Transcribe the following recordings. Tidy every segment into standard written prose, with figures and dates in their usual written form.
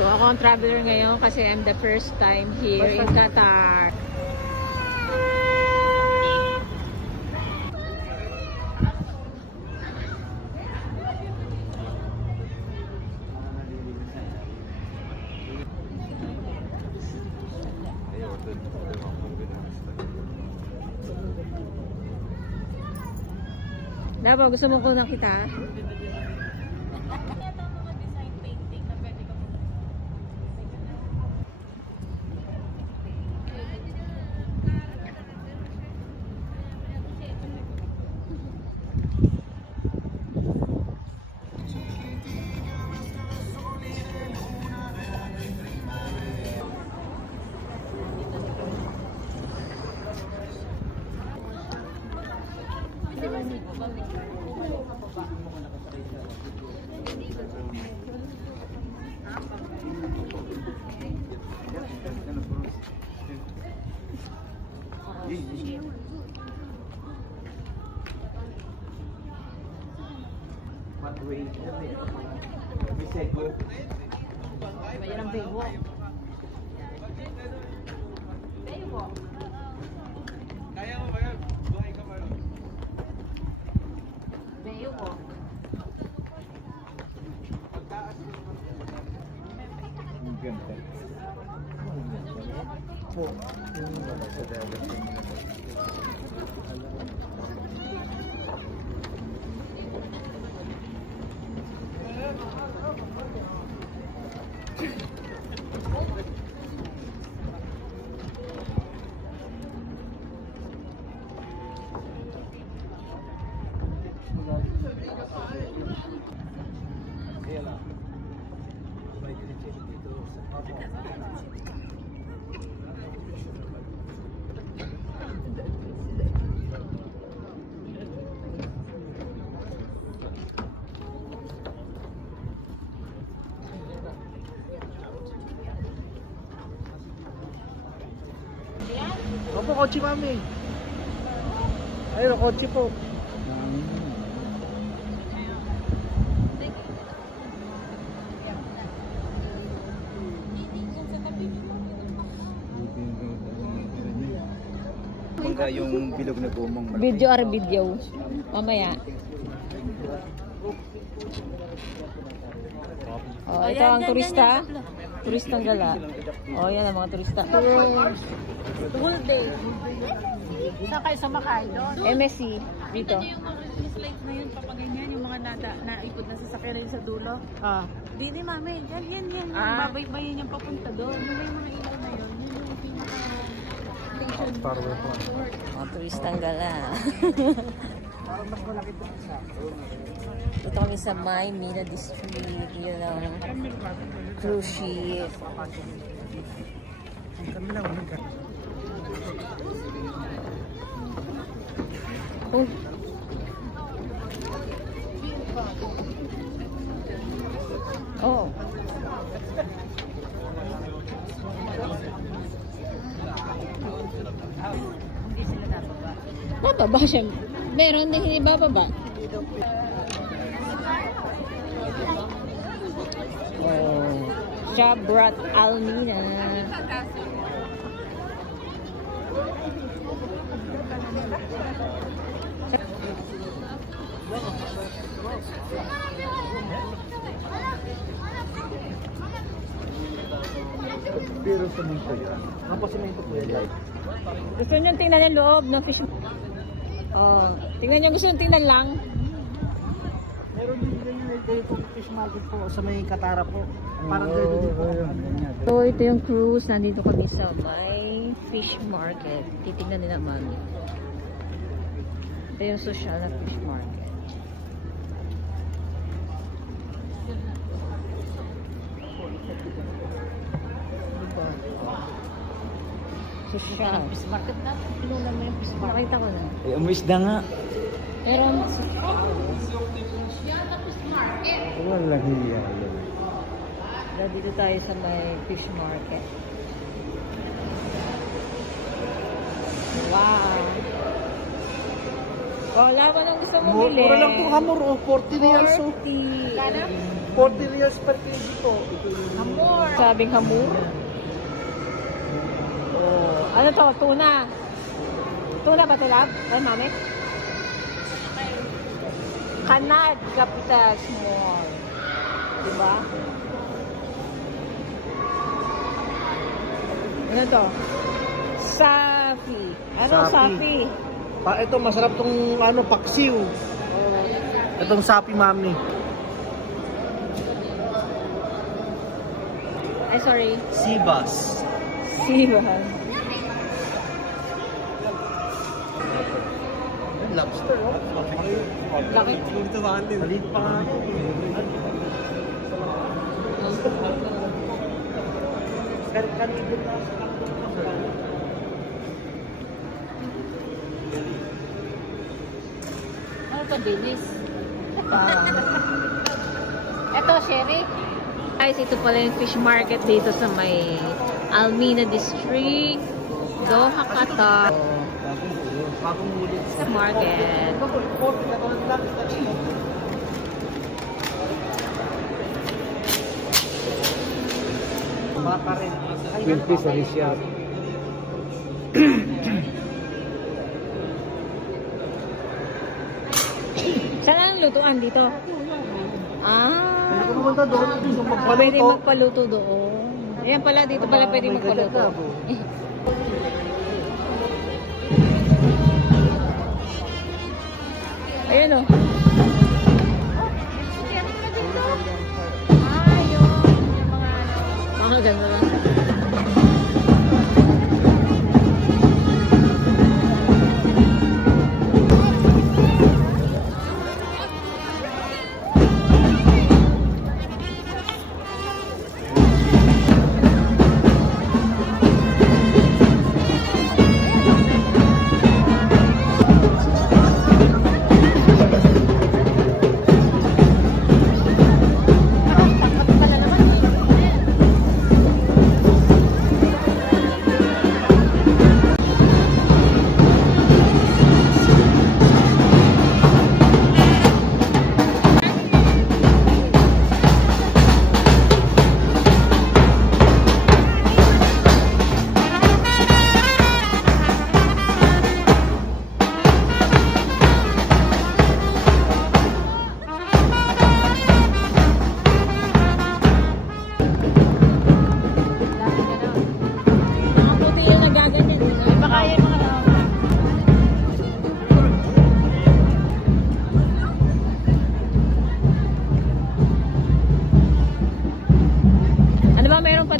So ako ang traveler ngayon kasi I'm the first time here in Qatar. Dabo, gusto mo ko nakita? Bayan ang bego. Bego. Kaya mo ba yan? Buhay ka ba? Bego. Pagtaas mo. Ang ganda. Po. Sa dagat. Opo, kotse mami. Ayun, kotse po. Yung bilog na gumong. Video or video? Mamaya. Oh, ito ang turista. Turistang gala. Oh, yan ang mga turista. Whole day. Saan kayo sumakay doon? MSC. Dito. Yung mga slide na yun, papaganyan, yung mga naikot na sasakyan na yun sa dulo. Ah. Di, mami. Yan. Babaybayin yung papunta doon. Yung may mga ilaw na yun. Yun yung pinaka-station. Mga turistang gala. Mas malaki po sa Ito kami sa Maymina District. Yun ang cruise ship. kami lang. Oh. Oh. Hindi sila nababa. Bababa siya. Meron din hindi bababa. Oh. Jabrat Almina. Pero semento yan. Apa semento po yan? Gusto niyo tingnan yung loob ng fish. Oh, tingnan niyo, gusto niyo tingnan lang. Meron din dito fish market po sa may Katara po. Parang dito po. So ito yung cruise, nandito kami sa may fish market. Titingnan nila mami. Ito yung social na fish market. Social. Fish market natin. Pinunan mo yung fish market. Nakita ko na. Eh, umis na nga. Pero Walang hiya. dito tayo sa may fish market. Wow! Wala pa nang gusto mo bili. Mura lang itong hamor, oh. 40 reals, oh. 40 reals per kg po. Hamur. Sabing hamur. Oh, ano to? Tuna. Tuna ba ito, love? Ay, mami? Canard Capital Small. Diba? Ano to? Safi. Ano Safi? Ito, masarap tong ano, paksiw. Itong sapi, mami. Ay, sorry. Sibas. Sibas. Lobster, oh. Laki. Maliit pa nga. Kanibot na sa Ano to, bilis? Ito, Sherry. Guys, ito pala yung fish market dito sa may Almina District, Doha, Qatar. bagong huli. Sa market. Baka rin. 20 sa Risha. Saan ang lutuan dito? Pwede ko pumunta doon. Gusto Pwede magpaluto. magpaluto doon. Ayan pala, dito pala pwede May magpaluto. galit na. Ayan o. Mga ganda lang.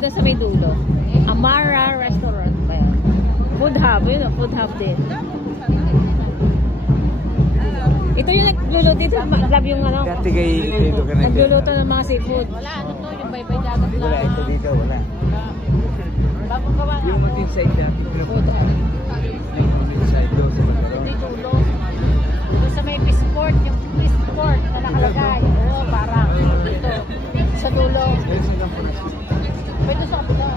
Doon sa may dulo. Amara Restaurant ba yan? Food Hub. Yun o, Food Hub din. Ito yung nagluluto dito. Love yung ano. Dati kay dito ka na Nagluluto ng mga seafood. Wala, ano to? Yung baybay dagat lang. Wala, ito dito, wala. Bagong gawa na. Yung inside dati. Food Hub. Inside doon sa Macaron. Ito yung dulo. Doon sa may Peaceport. Yung Peaceport na nakalagay. Oo, parang. Dito. Sa dulo. Pwede sa kabila.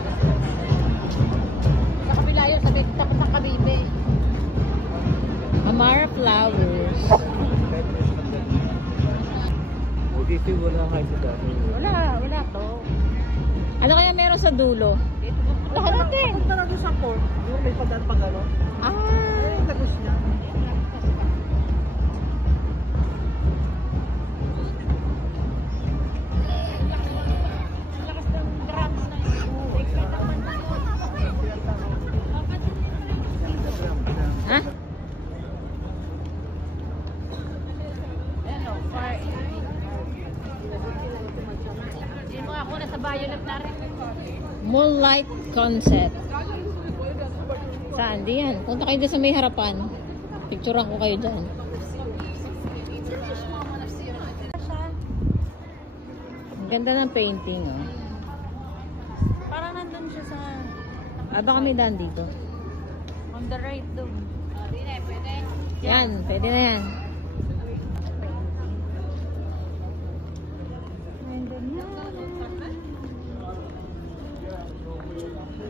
Sa kabila yun, sa tapat ng Kabibe. Amara Flowers. Dito wala kayo sa dati. Wala to. Ano kaya meron sa dulo? Lahat natin. Punta na doon sa port. Yung may pagano. Ay, tapos niya. Ha? Moonlight Concept. Saan? Diyan. Punta kayo sa may harapan. Picturean ko kayo dyan. Ang ganda ng painting, oh. Parang nandun siya sa... Baka may daan dito. On the right doon. Yan, pwede na yan.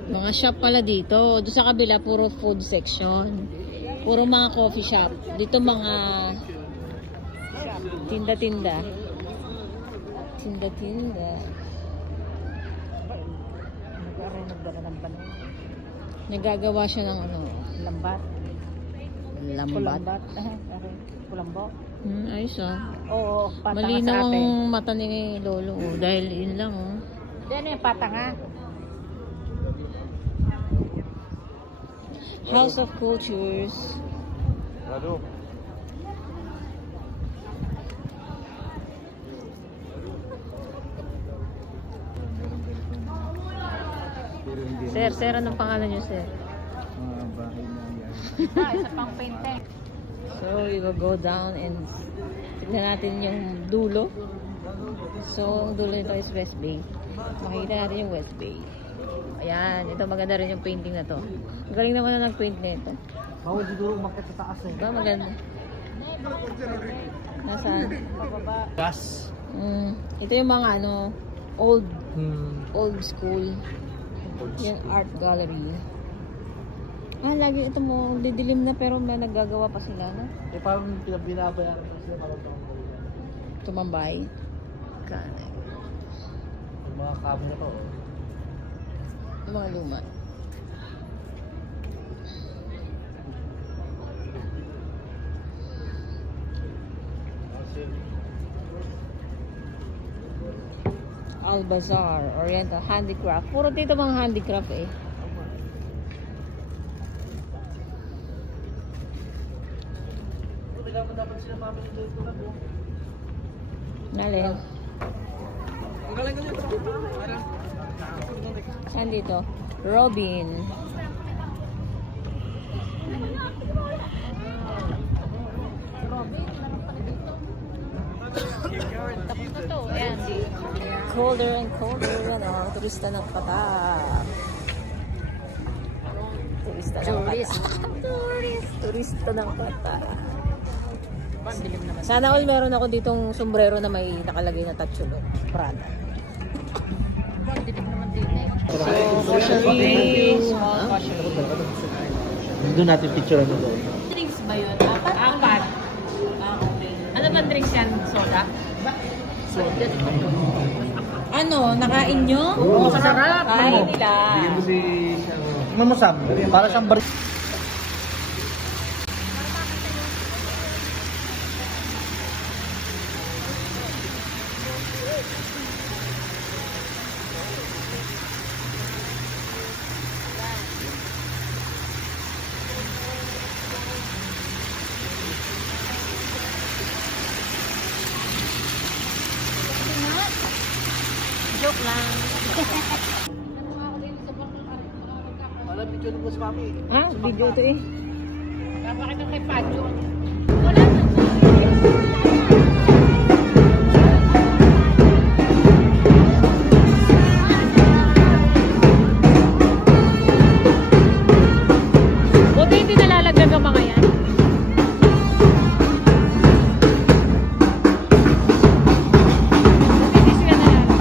Mga shop pala dito. Doon sa kabila, puro food section. Puro mga coffee shop. Dito mga tinda-tinda. Tinda-tinda. Nagdala ng banana. Nagagawa siya ng ano? Lambat. Lambat. Kulambat. Kulambo. Ayos ah. Oo, patanga sa Malinaw ate. ang mata ni Lolo. Oh, dahil yun lang oh. Yan yung patanga. House of Cultures. Ano? Sir, anong pangalan niyo, sir? Mga bahay na yan. Isa pang painting. So, we will go down and tignan natin yung dulo. So, ang dulo nito is West Bay. Makikita natin yung West Bay. Ayan, ito maganda rin yung painting na to. Ang galing naman na nag-paint nito. Bawal siguro umakit sa taas eh. Diba maganda? Nasaan? Pababa. Gas. Ito yung mga ano, old school. Yung art gallery. Lagi ito mo, didilim na pero may naggagawa pa sila, no? Eh parang binabayaran ko sila parang Tumambay. Kanay. yung mga camera to. Yung mga luma. Al-Bazaar, Oriental Handicraft. Puro dito mga handicraft eh. Dapat sila mamili ko na po. Nalin. Ang galing ganyan. Saan dito? Robin. Tapos na to. Ayan. Colder and colder. Ano, turista ng Qatar. Turista ng Qatar. Turista ng Qatar. Sana all meron ako ditong sombrero na may nakalagay na Tatsulo. Prada. So, koshery. Small koshery. Doon natin picture ano doon. Drinks ba yun? Apat. Okay. Ano ba drinks yan? Soda? Soda. Ano? Nakain nyo? Oo, masarap. Kain nila. Mamasam. Para siyang bar. Joke lang. Alam, picture ni Boss Mami. Video to eh. Napakita kay Pacho. Buti hindi nalalagdag ang mga yan. Buti hindi sila nalalagdag.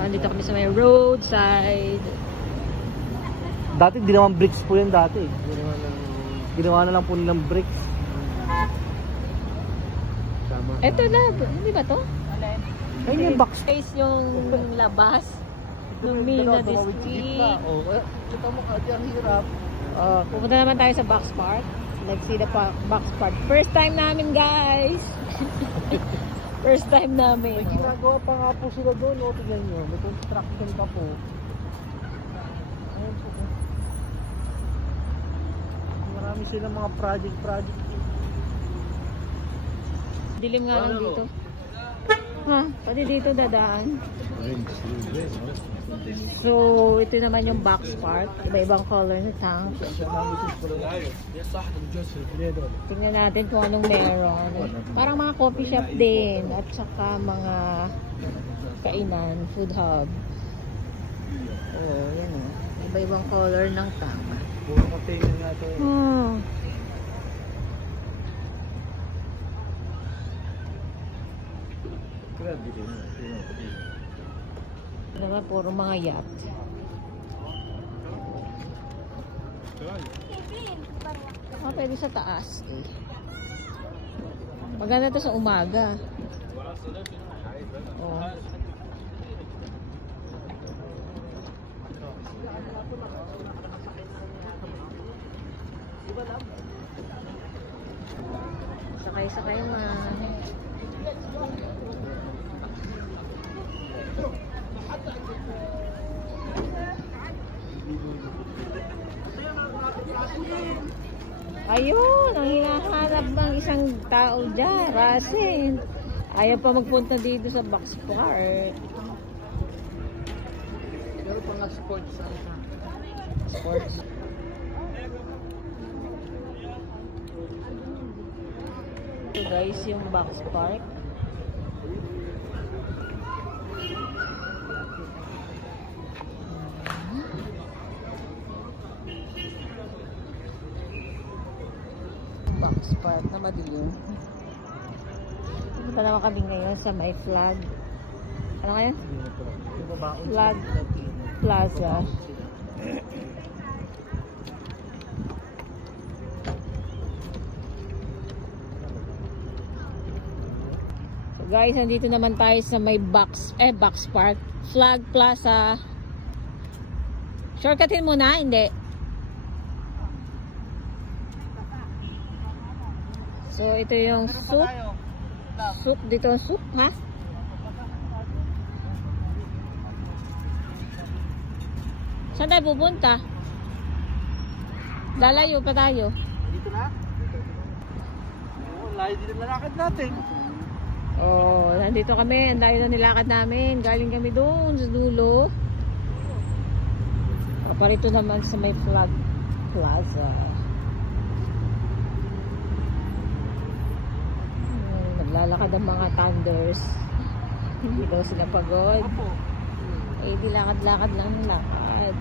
Nandito kami sa may roadside. Dati di naman bricks po yan dati. Ginawa na lang po nilang bricks. Ito na, hindi ba to? Ayun yung box. Space yung labas. Lumina District. Oh, kita mo ka, ang hirap. Pupunta naman tayo sa Box Park. Let's see the Box Park. First time namin, guys. First time namin. May ginagawa pa nga po sila doon. O, tignan nyo. May construction pa po. Ayun po. Marami silang mga project. Dilim nga lang dito. Ha? Pati dito dadaan. So, ito naman yung Box Park. Iba-ibang color na tank. Tingnan natin kung anong meron. Parang mga coffee shop din. At saka mga kainan, food hub. Oh, yan o. Iba-ibang color ng tama. Puro container nga ito. Oh. Grabe din. Naman, puro mga yacht. Pwede sa taas. Maganda to sa umaga. Oh. Sakay-sakay man. Ayun, ang hinahanap ng isang tao dyan, Rasen. Ayaw pa magpunta dito sa box park. Pero pang sports. Sports. Ito guys, yung box park. Box park na madilim. Punta naman kami ngayon sa may flag. Ano kaya? Flag Plaza. So guys, nandito naman tayo sa may box park. Flag Plaza. Shortcutin mo na, hindi. So, ito yung soup. Soup. Dito ang soup, ha? Saan tayo pupunta? Lalayo pa tayo. Dito na? Layo din ang lalakad natin. Oh, nandito kami. Ang layo na nilakad namin. Galing kami doon sa dulo. Paparito naman sa may Flag Plaza. Naglalakad ang mga thunders. Hindi daw sila pagod. Eh, di lakad-lakad lang ng lakad.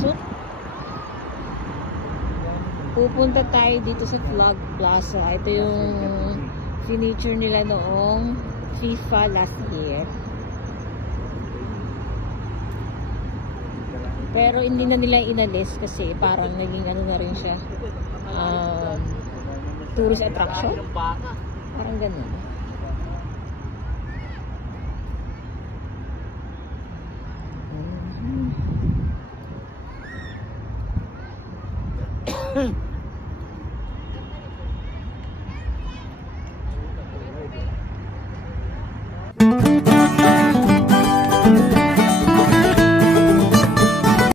So, pupunta tayo dito sa Flag Plaza. Ito yung furniture nila noong FIFA last year. Pero hindi na nila inalis kasi parang naging ano na rin siya. Tourist attraction. Parang ganun. Mm-hmm.